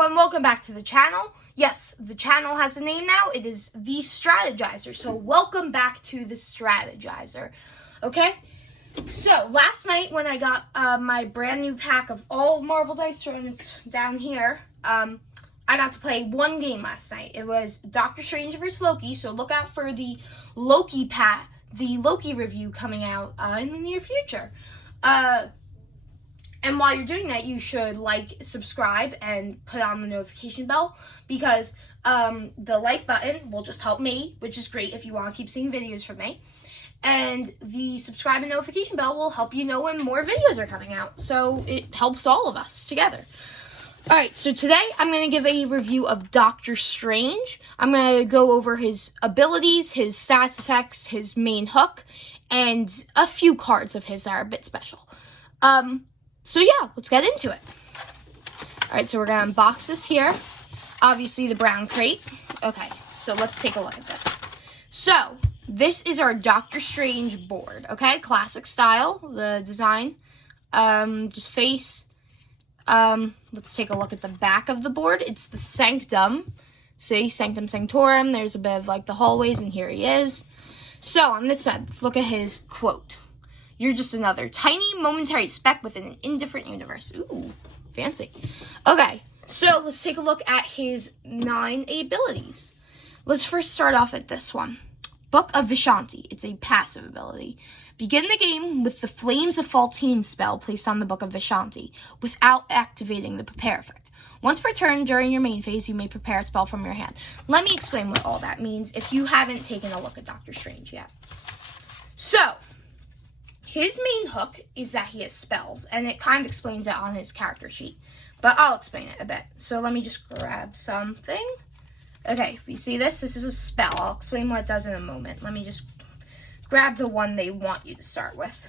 everyone, welcome back to the channel. Yes, the channel has a name now. It is The Stratagizer. So welcome back to The Stratagizer. Okay? So last night when I got my brand new pack of all Marvel Dice Tournaments down here, I got to play one game last night. It was Doctor Strange vs. Loki. So look out for the Loki review coming out in the near future. And while you're doing that, you should like, subscribe, and put on the notification bell, because the like button will just help me, which is great if you want to keep seeing videos from me. And the subscribe and notification bell will help you know when more videos are coming out. So it helps all of us together. Alright, so today I'm going to give a review of Doctor Strange. I'm going to go over his abilities, his stats effects, his main hook, and a few cards of his that are a bit special. So yeah, let's get into it. Alright, so we're going to unbox this here. Obviously the brown crate. Okay, so let's take a look at this. So, this is our Doctor Strange board, okay? Classic style, the design. Just face. Let's take a look at the back of the board. It's the Sanctum. See, Sanctum Sanctorum. There's a bit of like the hallways, and here he is. So, on this side, let's look at his quote. You're just another tiny momentary speck within an indifferent universe. Ooh, fancy. Okay, so let's take a look at his 9 abilities. Let's first start off at this one. Book of Vishanti. It's a passive ability. Begin the game with the Flames of Faltine spell placed on the Book of Vishanti without activating the prepare effect. Once per turn during your main phase, you may prepare a spell from your hand. Let me explain what all that means if you haven't taken a look at Doctor Strange yet. So, his main hook is that he has spells, and it kind of explains it on his character sheet. But I'll explain it a bit. So let me just grab something. Okay, you see this? This is a spell. I'll explain what it does in a moment. Let me just grab the one they want you to start with.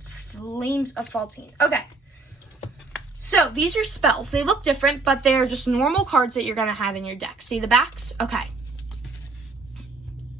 Flames of Faltine. Okay. So, these are spells. They look different, but they're just normal cards that you're going to have in your deck. See the backs? Okay.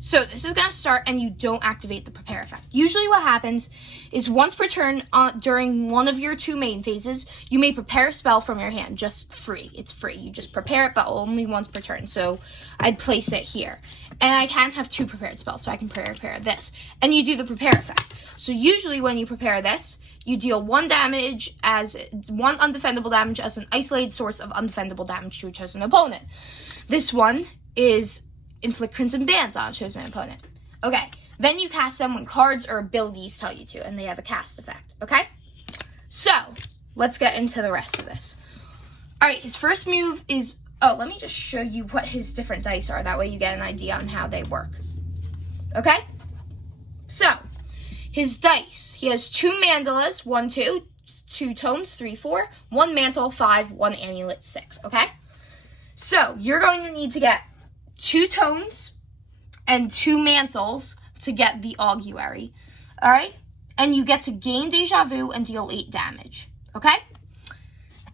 So, this is going to start, and you don't activate the prepare effect. Usually what happens is once per turn during one of your 2 main phases, you may prepare a spell from your hand, just free. It's free. You just prepare it, but only once per turn. So, I'd place it here. And I can have 2 prepared spells, so I can prepare this. And you do the prepare effect. So, usually when you prepare this, you deal 1 damage as 1 undefendable damage as an isolated source of undefendable damage to a chosen opponent. This one is inflict crimson bands on a chosen opponent. Okay, then you cast them when cards or abilities tell you to, and they have a cast effect, okay? So, let's get into the rest of this. Alright, his first move is, let me just show you what his different dice are, that way you get an idea on how they work. Okay? So, his dice, he has 2 mandalas, 1, 2, 2 tomes, 3, 4, 1 mantle, 5, 1 amulet, 6, okay? So, you're going to need to get 2 tomes and 2 mantles to get the augury, alright? And you get to gain deja vu and deal 8 damage, okay?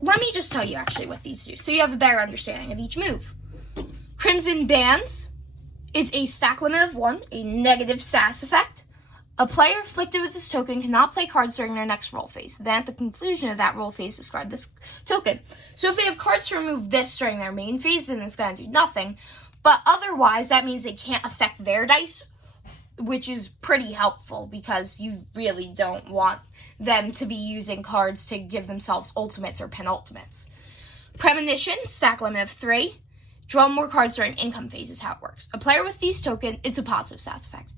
Let me just tell you actually what these do, so you have a better understanding of each move. Crimson Bands is a stack limit of 1, a negative SAS effect. A player afflicted with this token cannot play cards during their next roll phase. Then at the conclusion of that roll phase, discard this token. So if they have cards to remove this during their main phase, then it's going to do nothing. But otherwise, that means they can't affect their dice, which is pretty helpful because you really don't want them to be using cards to give themselves ultimates or penultimates. Premonition, stack limit of 3. Draw more cards during income phase is how it works. A player with these tokens, it's a positive stats effect,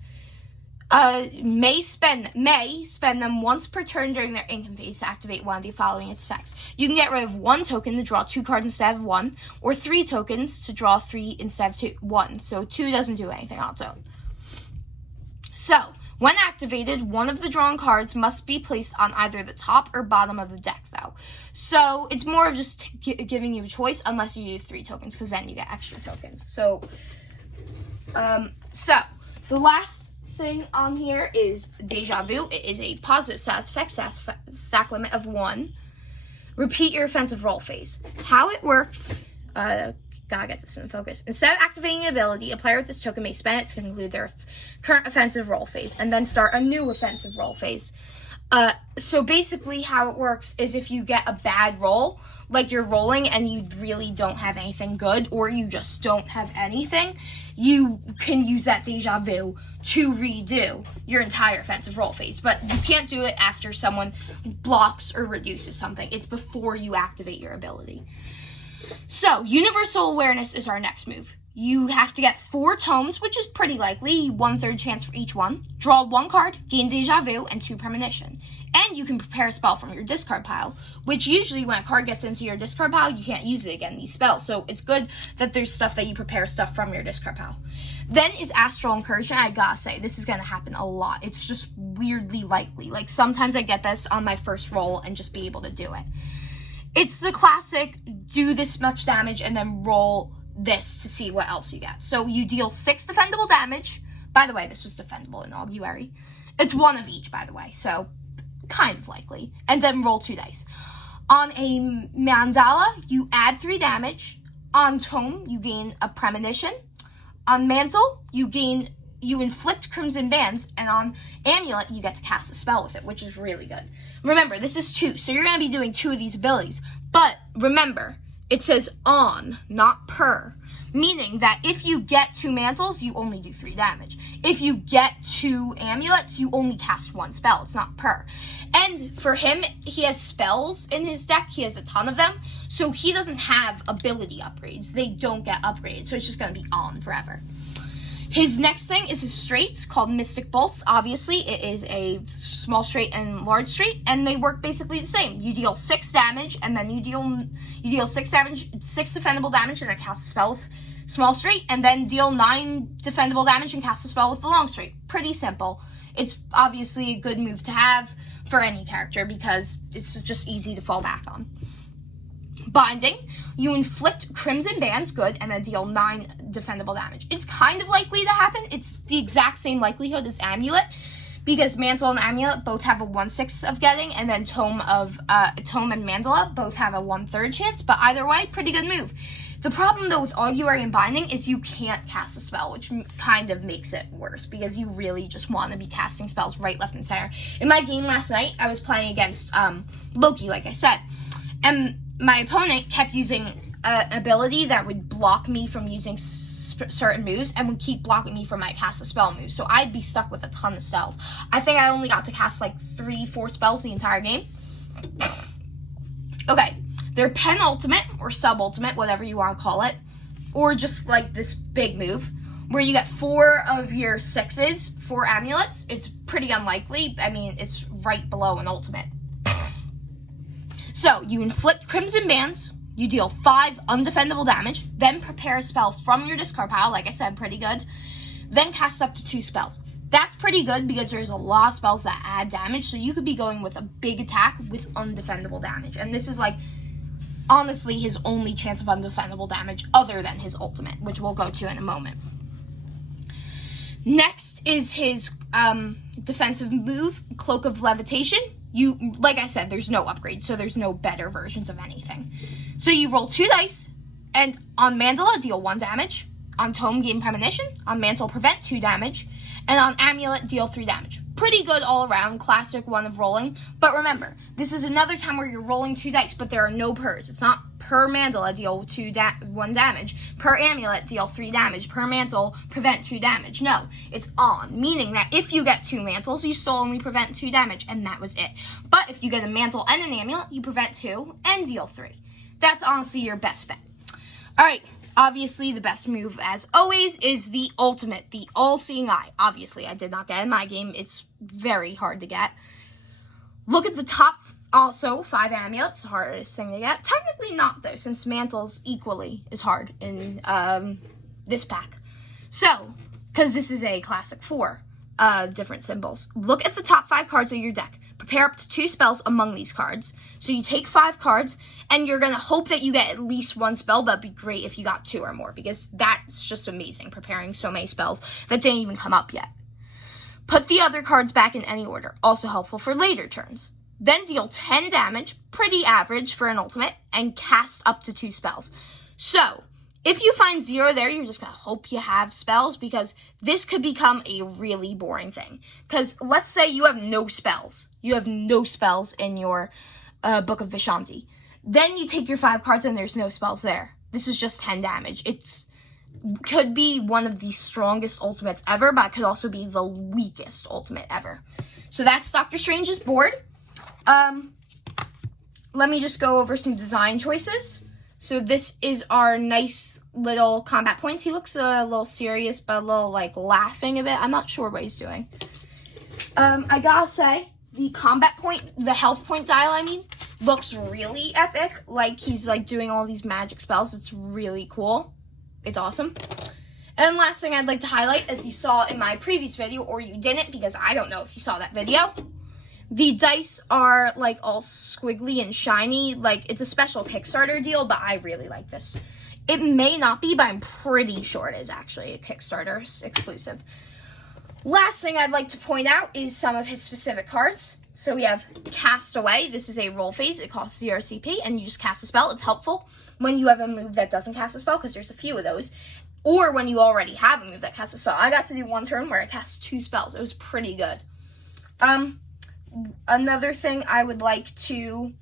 may spend them once per turn during their income phase to activate one of the following effects. You can get rid of 1 token to draw 2 cards instead of 1, or 3 tokens to draw 3 instead of 1. So 2 doesn't do anything on its own. So, when activated, one of the drawn cards must be placed on either the top or bottom of the deck, though. So, it's more of just giving you a choice, unless you use 3 tokens, because then you get extra tokens. So, the last thing on here is Deja Vu. It is a positive SAS effect, stack limit of 1. Repeat your offensive roll phase. How it works, gotta get this in focus. Instead of activating an ability, a player with this token may spend it to conclude their current offensive roll phase, and then start a new offensive roll phase. So basically how it works is if you get a bad roll, like you're rolling and you really don't have anything good, or you just don't have anything, you can use that deja vu to redo your entire offensive roll phase. But you can't do it after someone blocks or reduces something. It's before you activate your ability. So, Universal Awareness is our next move. You have to get 4 tomes, which is pretty likely, 1/3 chance for each one. Draw 1 card, gain Deja Vu, and 2 Premonition. And you can prepare a spell from your discard pile, which usually when a card gets into your discard pile, you can't use it again, these spells. So it's good that there's stuff that you prepare stuff from your discard pile. Then is Astral Incursion. I gotta say, this is gonna happen a lot. It's just weirdly likely. Like, sometimes I get this on my first roll and just be able to do it. It's the classic, do this much damage and then roll this to see what else you get. So you deal 6 defendable damage. By the way, this was defendable in Augury. It's 1 of each, by the way, so kind of likely. And then roll 2 dice. On a Mandala, you add 3 damage. On Tome, you gain a Premonition. On Mantle, you inflict Crimson Bands, and on Amulet, you get to cast a spell with it, which is really good. Remember, this is 2, so you're going to be doing 2 of these abilities. But remember, it says on, not per, meaning that if you get 2 mantles, you only do 3 damage. If you get 2 amulets, you only cast 1 spell. It's not per. And for him, he has spells in his deck. He has a ton of them, so he doesn't have ability upgrades. They don't get upgraded, so it's just going to be on forever. His next thing is his straights called Mystic Bolts. Obviously, it is a small straight and large straight, and they work basically the same. You deal 6 damage, and then you deal 6 damage, 6 defendable damage, and then cast a spell with small straight, and then deal 9 defendable damage and cast a spell with the long straight. Pretty simple. It's obviously a good move to have for any character because it's just easy to fall back on. Binding, you inflict Crimson Bands, good, and then deal 9 defendable damage. It's kind of likely to happen. It's the exact same likelihood as Amulet, because Mantle and Amulet both have a 1/6 of getting, and then Tome and Mandala both have a 1/3 chance, but either way, pretty good move. The problem, though, with Augury and Binding is you can't cast a spell, which kind of makes it worse, because you really just want to be casting spells right, left, and center. In my game last night, I was playing against Loki, like I said, and my opponent kept using an ability that would block me from using certain moves and would keep blocking me from my cast a spell moves. So I'd be stuck with a ton of spells. I think I only got to cast like 3-4 spells the entire game. Okay, their penultimate or sub-ultimate, whatever you want to call it, or just like this big move, where you get 4 of your 6s for amulets. It's pretty unlikely. I mean, it's right below an ultimate. So, you inflict Crimson Bands, you deal 5 undefendable damage, then prepare a spell from your discard pile, like I said, pretty good, then cast up to 2 spells. That's pretty good because there's a lot of spells that add damage, so you could be going with a big attack with undefendable damage. And this is like, honestly, his only chance of undefendable damage other than his ultimate, which we'll go to in a moment. Next is his defensive move, Cloak of Levitation. Like I said, there's no upgrade, so there's no better versions of anything. So you roll 2 dice, and on Mandala, deal 1 damage. On Tome, gain Premonition. On Mantle, prevent 2 damage. And on Amulet, deal 3 damage. Pretty good all around, classic one of rolling. But remember, this is another time where you're rolling 2 dice, but there are no pers. It's not per Mandala, deal 1 damage. Per Amulet, deal 3 damage. Per Mantle, prevent 2 damage. No, it's on, meaning that if you get 2 Mantles, you still only prevent 2 damage, and that was it. But if you get a Mantle and an Amulet, you prevent 2 and deal 3. That's honestly your best bet. Alright. Obviously, the best move, as always, is the ultimate, the All-Seeing Eye. Obviously, I did not get it in my game. It's very hard to get. Look at the top, also, 5 amulets, the hardest thing to get. Technically not, though, since Mantle's equally as hard in this pack. So, because this is a classic 4 different symbols. Look at the top 5 cards of your deck. Prepare up to 2 spells among these cards. So you take 5 cards, and you're going to hope that you get at least 1 spell, but it'd be great if you got 2 or more, because that's just amazing, preparing so many spells that didn't even come up yet. Put the other cards back in any order, also helpful for later turns. Then deal 10 damage, pretty average for an ultimate, and cast up to 2 spells. So, If you find 0 there, you're just going to hope you have spells, because this could become a really boring thing. Because let's say you have no spells. You have no spells in your Book of Vishanti. Then you take your 5 cards and there's no spells there. This is just 10 damage. It could be one of the strongest ultimates ever, but it could also be the weakest ultimate ever. So that's Doctor Strange's board. Let me just go over some design choices. So this is our nice little combat points. He looks a little serious, but a little, like, laughing a bit. I'm not sure what he's doing. I gotta say, the combat point, the health point dial, I mean, looks really epic. Like, he's, like, doing all these magic spells. It's really cool. It's awesome. And last thing I'd like to highlight, as you saw in my previous video, or you didn't, because I don't know if you saw that video, the dice are, like, all squiggly and shiny. Like, it's a special Kickstarter deal, but I really like this. It may not be, but I'm pretty sure it is actually a Kickstarter exclusive. Last thing I'd like to point out is some of his specific cards. So we have Cast Away. This is a roll phase. It costs 0 CP, and you just cast a spell. It's helpful when you have a move that doesn't cast a spell, because there's a few of those. Or when you already have a move that casts a spell. I got to do one turn where I cast 2 spells. It was pretty good. Another thing I would like to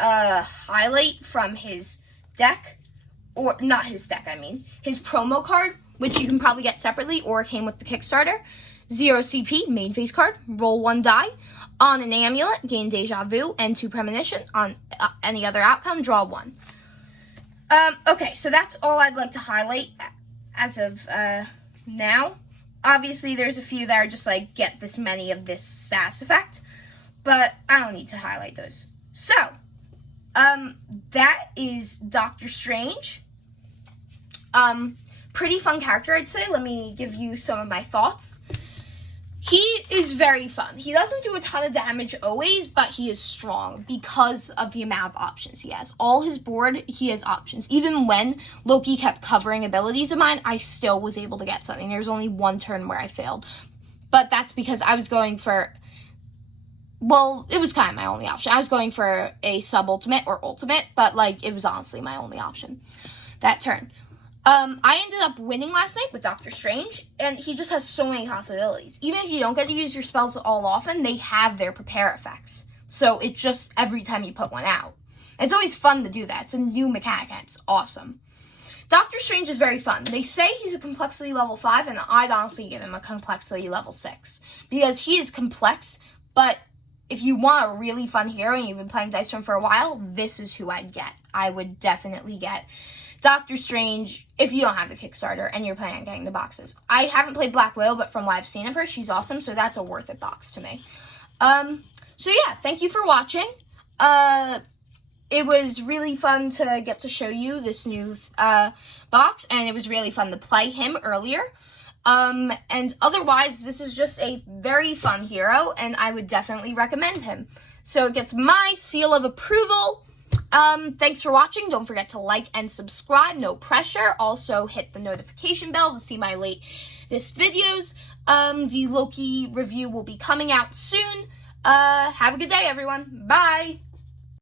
highlight from his deck, or not his deck, I mean, his promo card, which you can probably get separately or came with the Kickstarter. 0 CP, main phase card, roll 1 die. On an amulet, gain Deja Vu and 2 Premonition. On any other outcome, draw 1. Okay, so that's all I'd like to highlight as of now. Obviously, there's a few that are just like, get this many of this status effect, but I don't need to highlight those. So, that is Doctor Strange. Pretty fun character, I'd say. Let me give you some of my thoughts. He is very fun. He doesn't do a ton of damage always, but he is strong because of the amount of options he has. All his board, he has options. Even when Loki kept covering abilities of mine, I still was able to get something. There was only one turn where I failed. But that's because I was going for... Well, it was kind of my only option. I was going for a sub-ultimate or ultimate, but, like, it was honestly my only option that turn. I ended up winning last night with Doctor Strange, and he just has so many possibilities. Even if you don't get to use your spells all often, they have their prepare effects. So it's just every time you put one out. It's always fun to do that. It's a new mechanic, and it's awesome. Doctor Strange is very fun. They say he's a complexity level 5, and I'd honestly give him a complexity level 6. Because he is complex, but if you want a really fun hero and you've been playing Dice for him for a while, this is who I'd get. I would definitely get Doctor Strange if you don't have the Kickstarter and you're planning on getting the boxes. I haven't played Black Widow, but from what I've seen of her, she's awesome, so that's a worth it box to me. So yeah, thank you for watching. It was really fun to get to show you this new box, and it was really fun to play him earlier. And otherwise, this is just a very fun hero, and I would definitely recommend him. So it gets my seal of approval. Thanks for watching. Don't forget to like and subscribe. No pressure. Also, hit the notification bell to see my latest videos. The Loki review will be coming out soon. Have a good day, everyone. Bye.